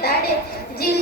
तड़े जिल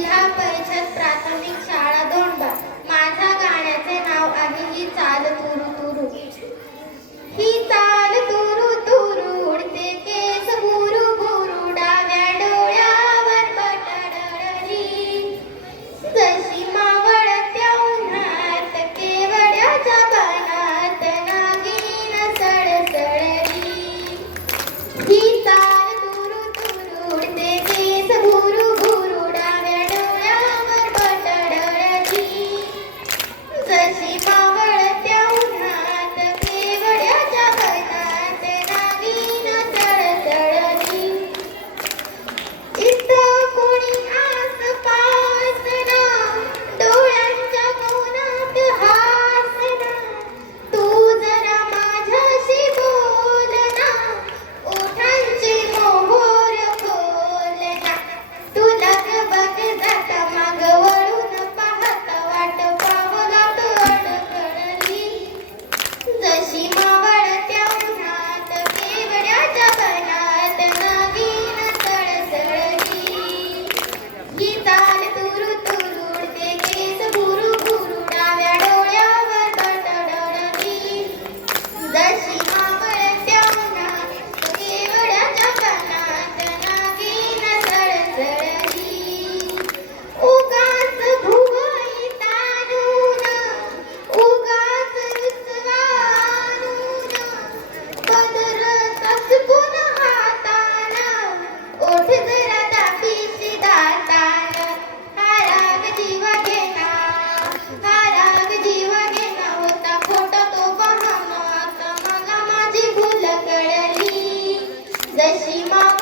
人行吗？